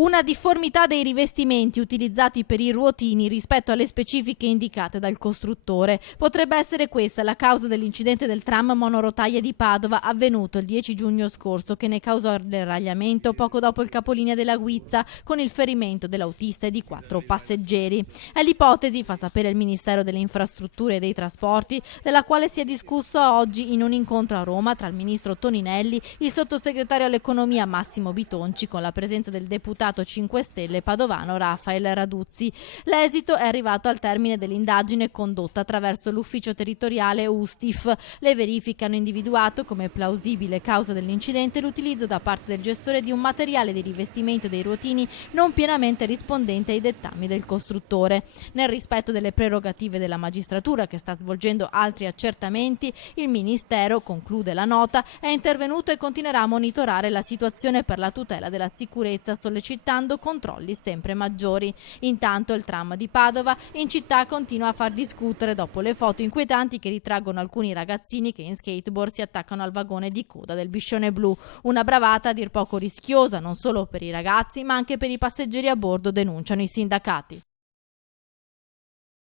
Una difformità dei rivestimenti utilizzati per i ruotini rispetto alle specifiche indicate dal costruttore. Potrebbe essere questa la causa dell'incidente del tram monorotaie di Padova avvenuto il 10 giugno scorso, che ne causò il deragliamento poco dopo il capolinea della Guizza, con il ferimento dell'autista e di 4 passeggeri. È l'ipotesi, fa sapere il Ministero delle Infrastrutture e dei Trasporti, della quale si è discusso oggi in un incontro a Roma tra il ministro Toninelli, il sottosegretario all'economia Massimo Bitonci, con la presenza del deputato 5 Stelle padovano Rafael Raduzzi. L'esito è arrivato al termine dell'indagine condotta attraverso l'ufficio territoriale USTIF. Le verifiche hanno individuato come plausibile causa dell'incidente l'utilizzo da parte del gestore di un materiale di rivestimento dei ruotini non pienamente rispondente ai dettami del costruttore. Nel rispetto delle prerogative della magistratura, che sta svolgendo altri accertamenti, il Ministero, conclude la nota, è intervenuto e continuerà a monitorare la situazione per la tutela della sicurezza, sollecitando controlli sempre maggiori. Intanto il tram di Padova in città continua a far discutere dopo le foto inquietanti che ritraggono alcuni ragazzini che in skateboard si attaccano al vagone di coda del Biscione Blu. Una bravata a dir poco rischiosa non solo per i ragazzi ma anche per i passeggeri a bordo, denunciano i sindacati.